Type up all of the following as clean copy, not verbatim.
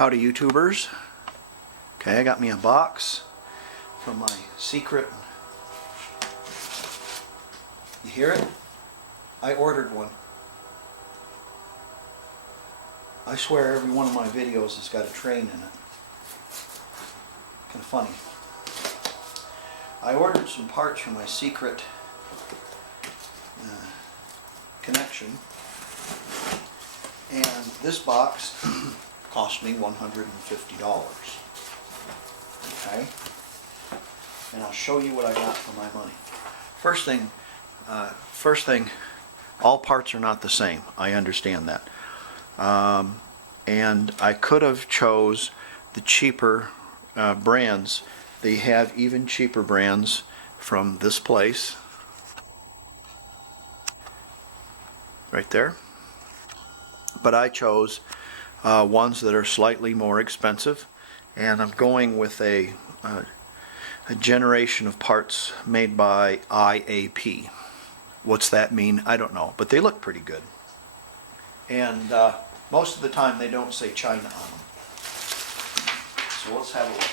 Howdy YouTubers. Okay, I got me a box from my secret. You hear it? I ordered one. I swear every one of my videos has got a train in it. Kind of funny. I ordered some parts from my secret connection, and this box cost me $150. Okay? And I'll show you what I got for my money. First thing, all parts are not the same. I understand that. And I could have chose the cheaper brands. They have even cheaper brands from this place. Right there. But I chose ones that are slightly more expensive, and I'm going with a generation of parts made by IAP. What's that mean? I don't know, but they look pretty good. And most of the time they don't say China on them. So let's have a look.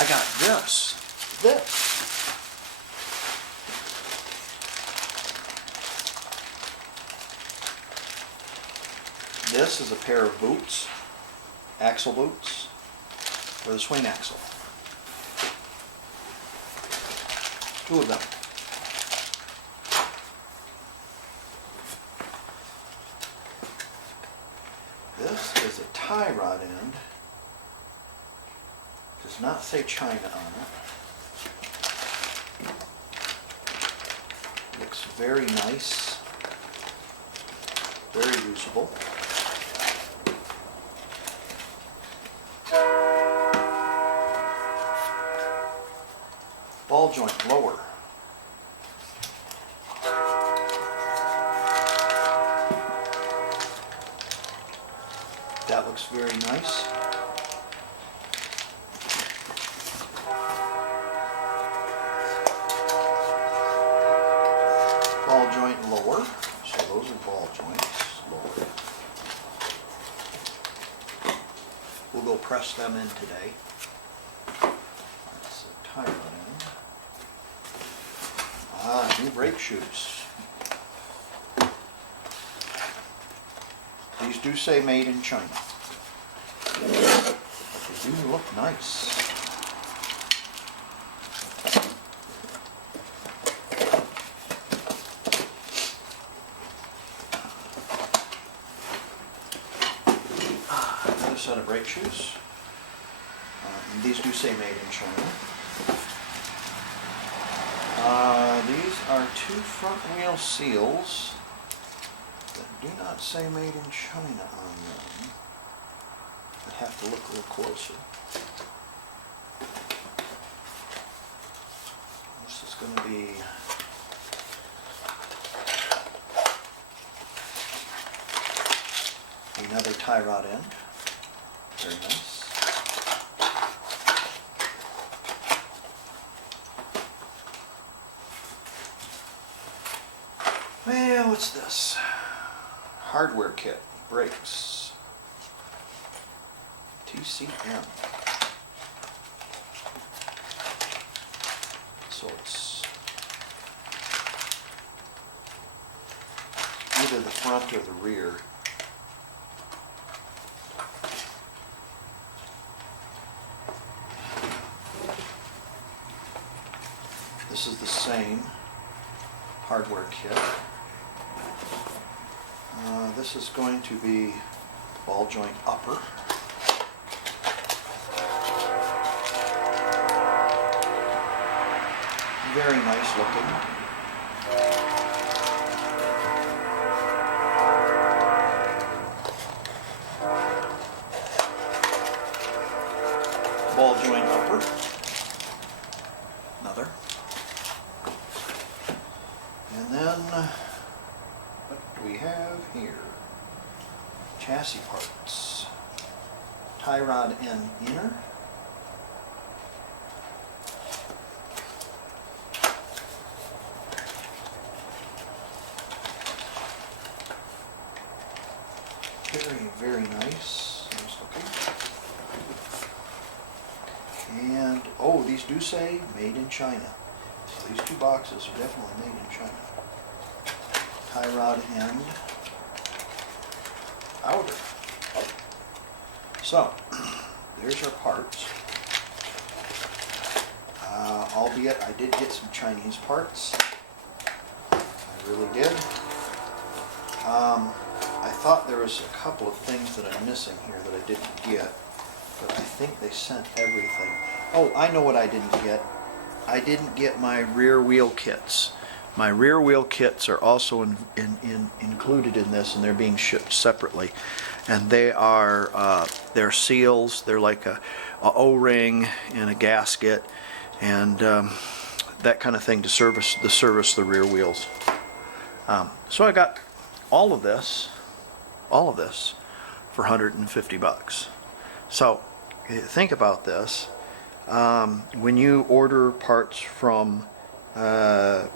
I got this. This is a pair of boots, axle boots, for the swing axle. Two of them. This is a tie rod end. Does not say China on it. Looks very nice. Very usable. Ball joint lower. That looks very nice. Ball joint lower. So those are ball joints lower. We'll go press them in today. That's a tie rod end. New brake shoes. These do say made in China. But they do look nice. Another set of brake shoes. And these do say made in China. These are two front wheel seals that do not say made in China on them. I'd have to look a little closer. This is going to be another tie rod end. Very nice. Well, what's this? Hardware kit, brakes, TCM. So it's either the front or the rear. This is the same hardware kit. This is going to be ball joint upper. Very nice looking. Ball joint upper. Another. And then what do we have here? Chassis parts. Tie rod end inner. Very, very nice. Nice looking. And, oh, these do say made in China. So these two boxes are definitely made in China. Tie rod end. Outer. Oh. So, there's our parts. Albeit I did get some Chinese parts. I really did. I thought there was a couple of things that I'm missing here that I didn't get, but I think they sent everything. Oh, I know what I didn't get. I didn't get my rear wheel kits. My rear wheel kits are also included in this, and they're being shipped separately. And they are they're seals. They're like a O-ring and a gasket, and that kind of thing to service the rear wheels. So I got all of this for $150. So think about this. When you order parts from the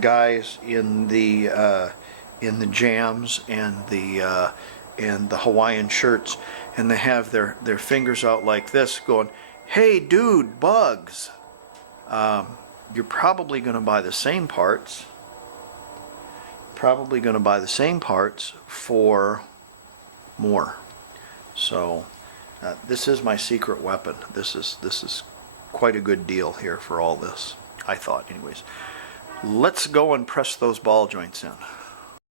guys in the jams and the Hawaiian shirts, and they have their fingers out like this going, "Hey dude, bugs," you're probably going to buy the same parts. For more. So this is my secret weapon. This is quite a good deal here for all this, I thought anyways. Let's go and press those ball joints in.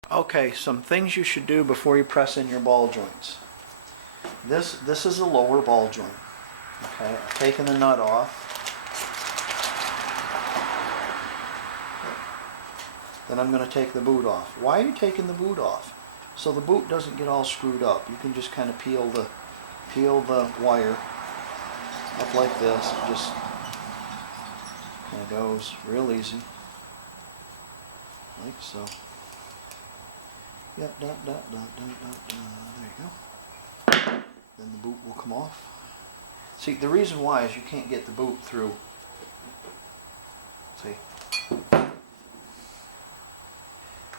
Okay, some things you should do before you press in your ball joints. This is a lower ball joint. Okay, I've taken the nut off. Then I'm going to take the boot off. Why are you taking the boot off? So the boot doesn't get all screwed up. You can just kind of peel the wire up like this. It just kind of goes real easy, like so. Yep, there you go. Then the boot will come off. See, the reason why is you can't get the boot through. See,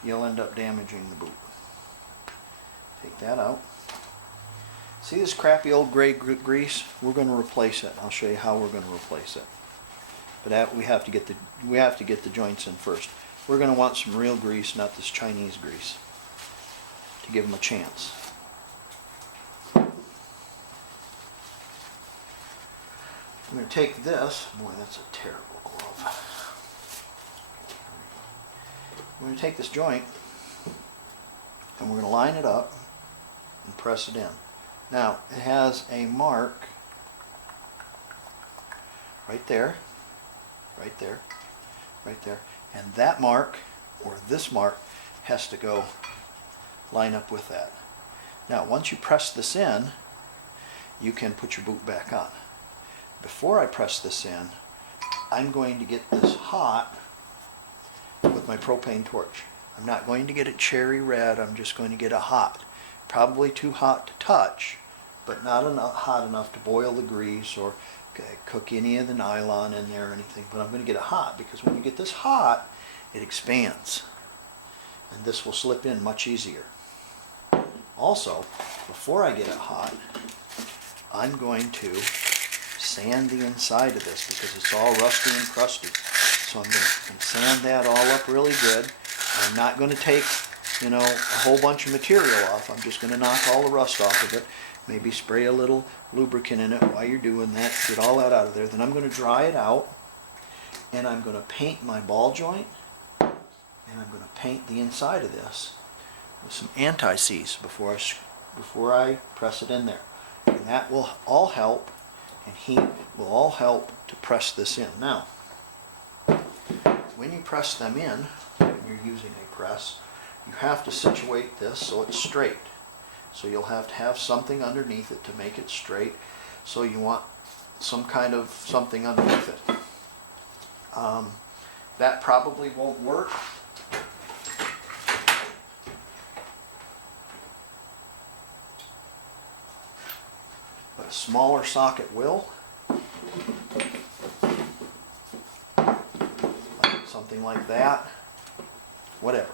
you'll end up damaging the boot. Take that out. See this crappy old gray grease? We're going to replace it. I'll show you how we're going to replace it. But we have to get the joints in first. We're going to want some real grease, not this Chinese grease, to give them a chance. I'm going to take this. Boy, that's a terrible glove. I'm going to take this joint and we're going to line it up and press it in. Now, it has a mark right there, right there, right there, and that mark, or this mark, has to go line up with that. Now, once you press this in, you can put your boot back on. Before I press this in, I'm going to get this hot with my propane torch. I'm not going to get it cherry red, I'm just going to get it hot. Probably too hot to touch, but not hot enough to boil the grease or cook any of the nylon in there or anything. But I'm going to get it hot, because when you get this hot, it expands. And this will slip in much easier. Also, before I get it hot, I'm going to sand the inside of this because it's all rusty and crusty. So I'm going to sand that all up really good. I'm not going to take, a whole bunch of material off. I'm just going to knock all the rust off of it. Maybe spray a little lubricant in it while you're doing that. Get all that out of there. Then I'm going to dry it out, and I'm going to paint my ball joint, and I'm going to paint the inside of this with some anti-seize before I press it in there. And that will all help, and heat will all help to press this in. Now, when you press them in, when you're using a press, you have to situate this so it's straight. So you'll have to have something underneath it to make it straight. So you want some kind of something underneath it. That probably won't work. But a smaller socket will. Something like that. Whatever.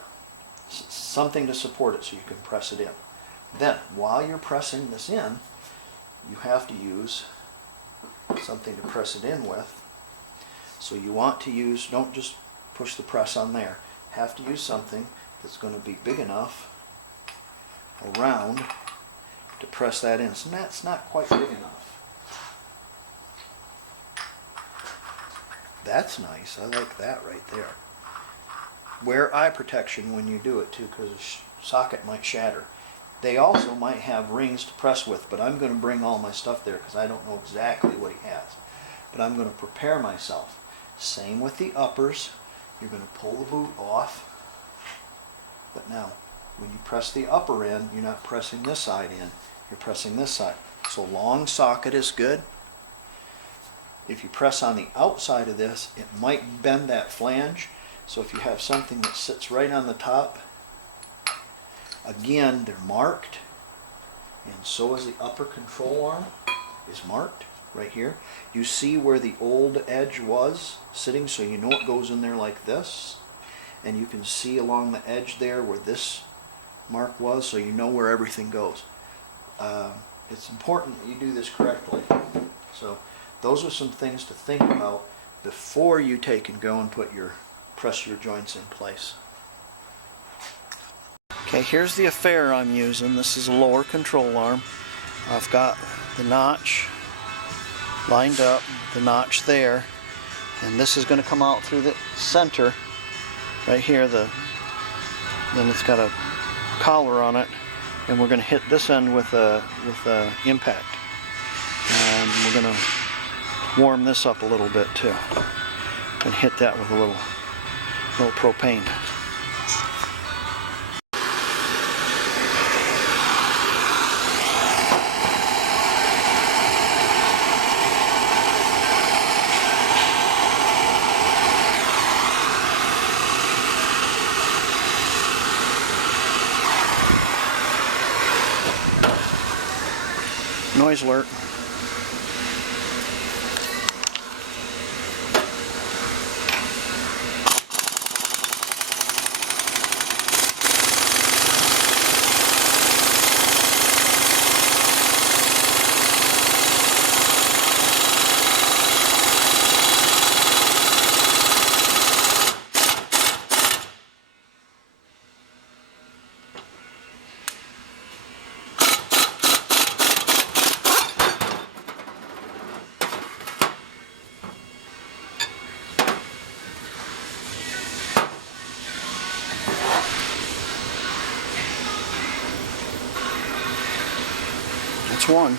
Something to support it so you can press it in. Then, while you're pressing this in, you have to use something to press it in with. So you want to use, don't just push the press on there. Have to use something that's going to be big enough around to press that in. So that's not quite big enough. That's nice. I like that right there. Wear eye protection when you do it too, because the socket might shatter. They also might have rings to press with, but I'm going to bring all my stuff there because I don't know exactly what he has. But I'm going to prepare myself. Same with the uppers. You're going to pull the boot off. But now, when you press the upper in, you're not pressing this side in. You're pressing this side. So long socket is good. If you press on the outside of this, it might bend that flange. So if you have something that sits right on the top, again, they're marked, and so is the upper control arm is marked right here. You see where the old edge was sitting, so you know it goes in there like this. And you can see along the edge there where this mark was, so you know where everything goes. It's important that you do this correctly. So those are some things to think about before you take and go and press your joints in place. Okay, here's the affair I'm using. This is a lower control arm. I've got the notch lined up, the notch there, and this is going to come out through the center right here. Then it's got a collar on it, and we're going to hit this end with a impact, and we're going to warm this up a little bit too, and hit that with a little propane. Noise alert. That's one.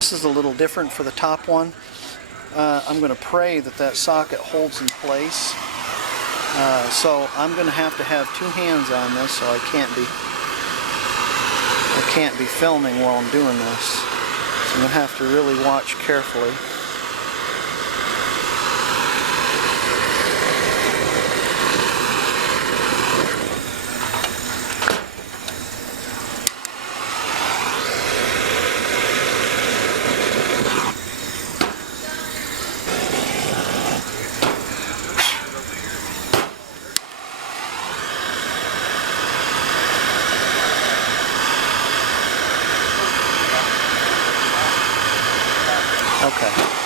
This is a little different for the top one. I'm going to pray that that socket holds in place. So I'm going to have two hands on this, so I can't be filming while I'm doing this. So I'm going to have to really watch carefully. Okay.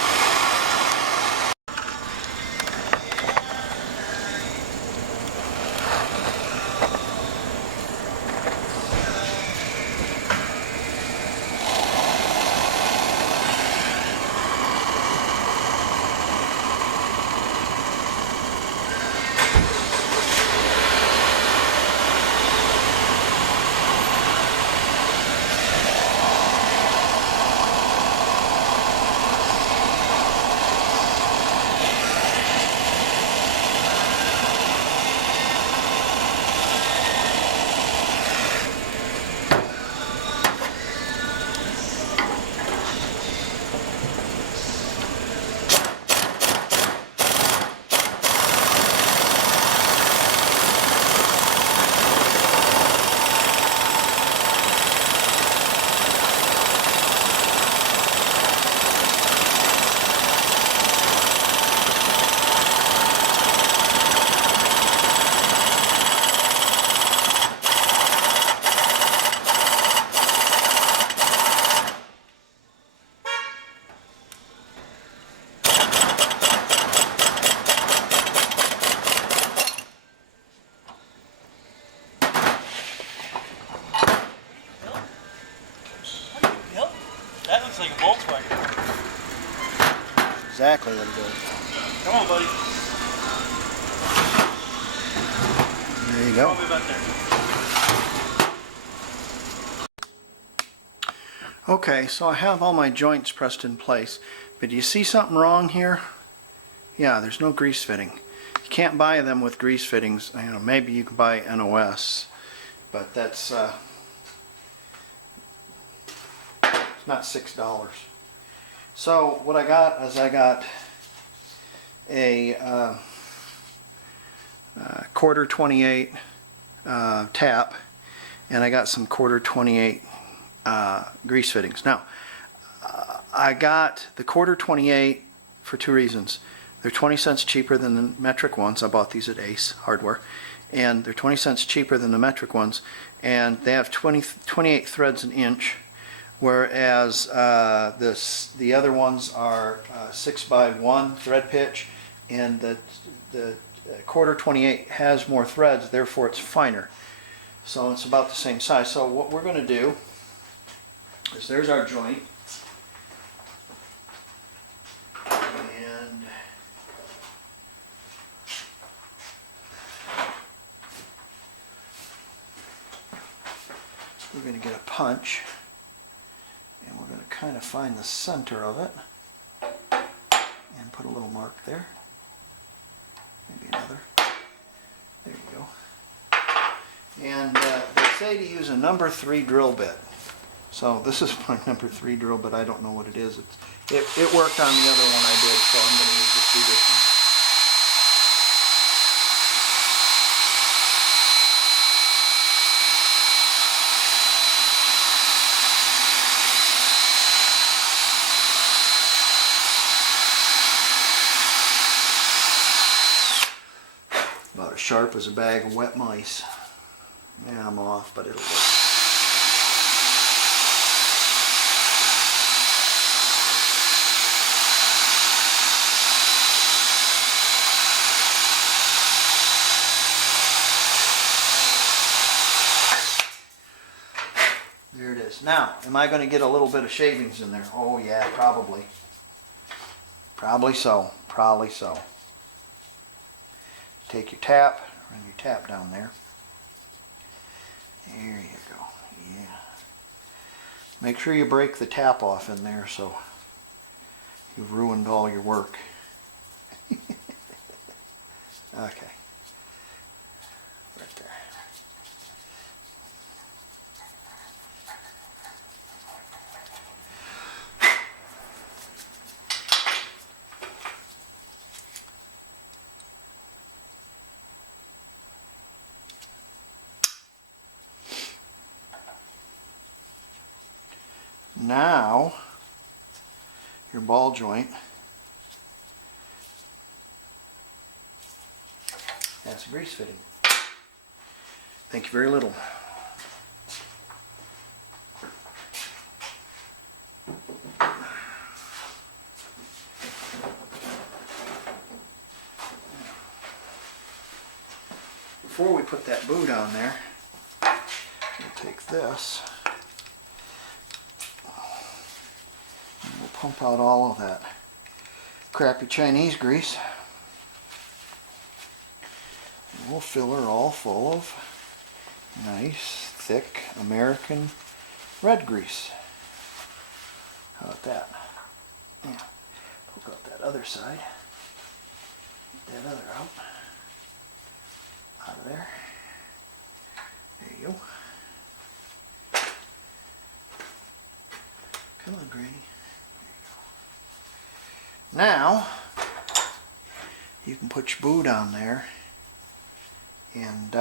exactly what it is. Come on, buddy. There you go. Probably about there. Okay, so I have all my joints pressed in place, but do you see something wrong here? Yeah, there's no grease fitting. You can't buy them with grease fittings. You know, maybe you can buy NOS, but that's it's not $6. So what I got is I got a quarter 28 tap, and I got some quarter 28 grease fittings. Now, I got the quarter 28 for two reasons. They're 20 cents cheaper than the metric ones. I bought these at Ace Hardware, and they're 20 cents cheaper than the metric ones, and they have 28 threads an inch, whereas the other ones are 6x1 thread pitch, and the quarter 28 has more threads, therefore it's finer. So it's about the same size. So what we're going to do is, there's our joint, and we're going to get a punch, and we're going to kind of find the center of it and put a little mark there, maybe another. There you go. And they say to use a number 3 drill bit. So this is my number 3 drill bit. I don't know what it is. It worked on the other one I did, so I'm going to do this one. About as sharp as a bag of wet mice. Yeah, I'm off, but it'll work. There it is. Now, am I going to get a little bit of shavings in there? Oh yeah, probably. Probably so. Probably so. Take your tap, run your tap down there. There you go. Yeah. Make sure you break the tap off in there, so you've ruined all your work. Okay. Right there. Now, your ball joint has a grease fitting. Thank you very little. Before we put that boot on there, we'll take this. We'll pump out all of that crappy Chinese grease. And we'll fill her all full of nice, thick American red grease. How about that? Yeah. Poke out that other side. Get that other out. Out of there. There you go. Come on, Granny. Now, you can put your boot on there and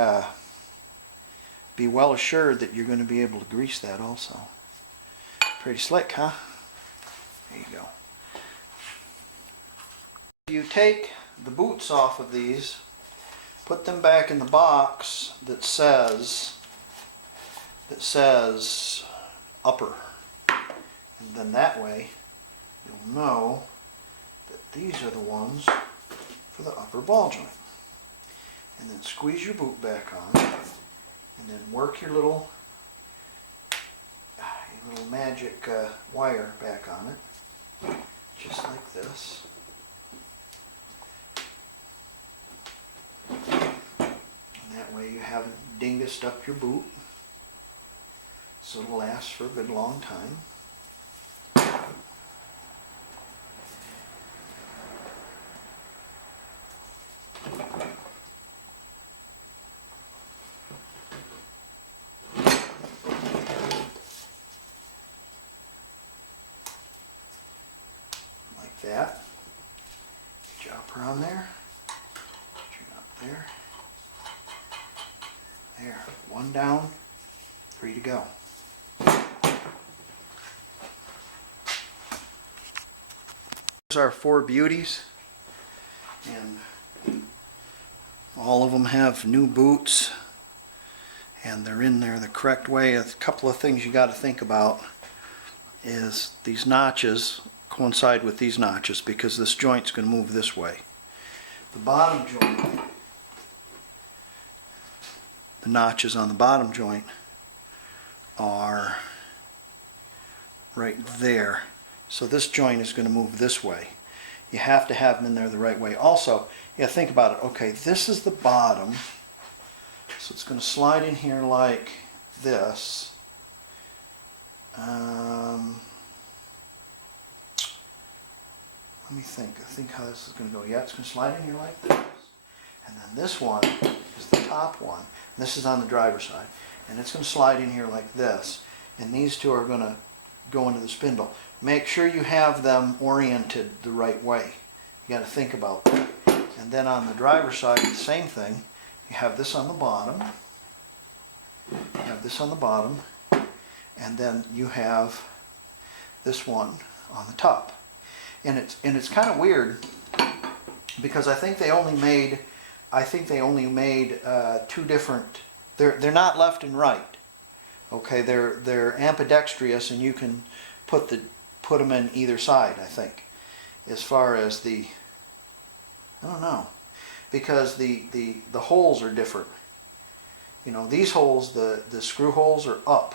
be well assured that you're going to be able to grease that also. Pretty slick, huh? There you go. You take the boots off of these, put them back in the box that says upper, and then that way you'll know that these are the ones for the upper ball joint. And then squeeze your boot back on, and then work your little magic wire back on it, just like this. haven't dingused up your boot, so it'll last for a good long time. Like that. Drop her on there. Up there. There. One down. 3 to go. Here's our 4 beauties. And all of them have new boots. And they're in there the correct way. A couple of things you got to think about is these notches coincide with these notches because this joint's going to move this way. The bottom joint, the notches on the bottom joint are right there. So this joint is going to move this way. You have to have them in there the right way. Also, yeah, think about it. Okay, this is the bottom. So it's going to slide in here like this. Let me think. I think how this is going to go. Yeah, it's going to slide in here like this. And then this one is the top one. And this is on the driver's side. And it's going to slide in here like this. And these two are going to go into the spindle. Make sure you have them oriented the right way. You got to think about that. And then on the driver's side, the same thing. You have this on the bottom. You have this on the bottom. And then you have this one on the top. And it's kind of weird because I think they only made 2 different. They're not left and right. Okay, they're ambidextrous, and you can put them in either side. I think, as far as I don't know, because the holes are different. You know, these holes, the screw holes are up,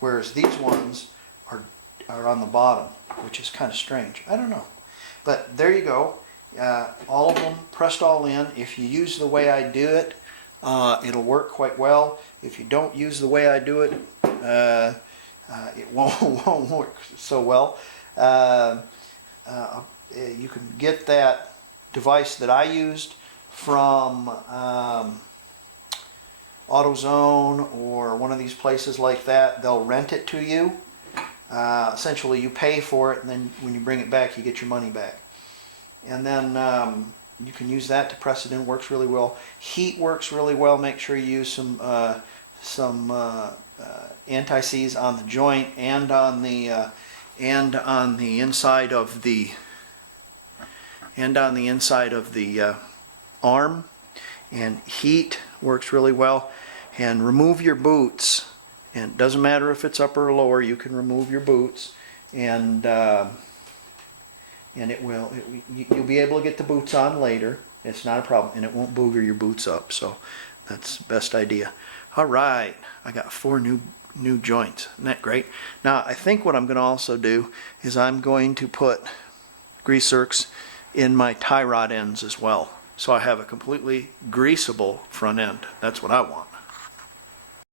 whereas these ones are on the bottom, which is kind of strange. I don't know. But there you go. All of them pressed all in. If you use the way I do it, it'll work quite well. If you don't use the way I do it, it won't work so well. You can get that device that I used from AutoZone or one of these places like that. They'll rent it to you. Essentially, you pay for it, and then when you bring it back, you get your money back. And then you can use that to press it in. Works really well. Heat works really well. Make sure you use some anti-seize on the joint and on the inside of the arm. And heat works really well. And remove your boots. And it doesn't matter if it's upper or lower. You can remove your boots, and you'll be able to get the boots on later. It's not a problem, and it won't booger your boots up. So that's the best idea. All right, I got 4 new joints. Isn't that great? Now I think what I'm going to also do is I'm going to put grease zerks in my tie rod ends as well, so I have a completely greasable front end. That's what I want.